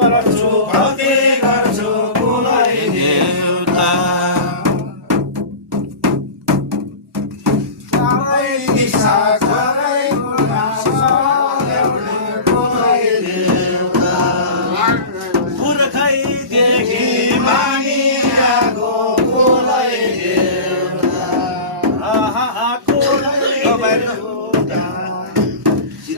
गर्छु भक्ति गर्छु कुलै देउता चारै दिशा चारै कुना सल्याउने कुलै देउता पुर्खैदेखि मानिआएको कुलै देउता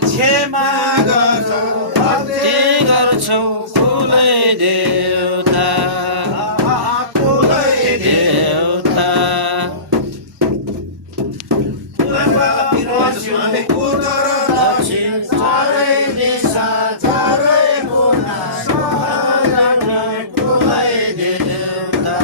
क्षमा गर्छौ भक्ति गर्छौ कुलै देउता कुलै देउता उत्तर दक्षिण चारै दिशा चारै कुना सल्याउने कुलै देउता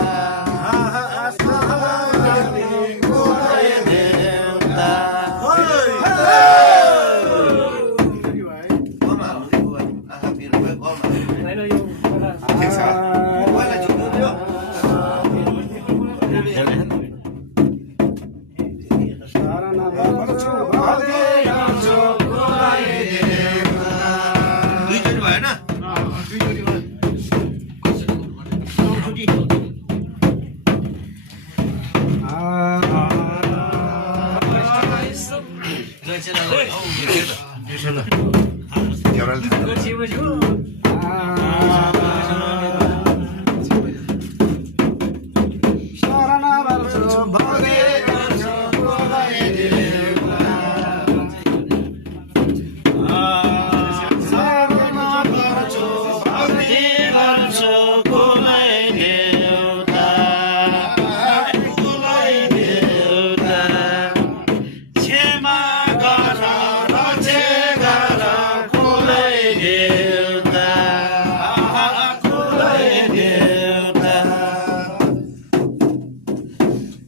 कुलै देउता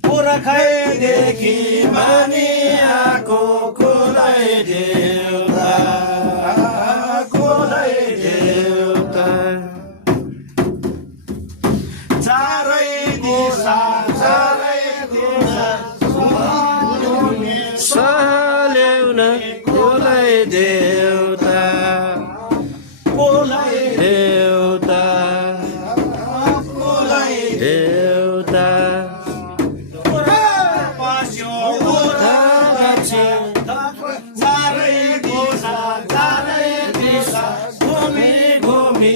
पुर्खैदेखि मानिआएको कुलै देउता कुलै देउता चारै दिशा सल्याउने कुलै देउता कुलै देउता कुलै देउता चारै दिशा घुमी घुमी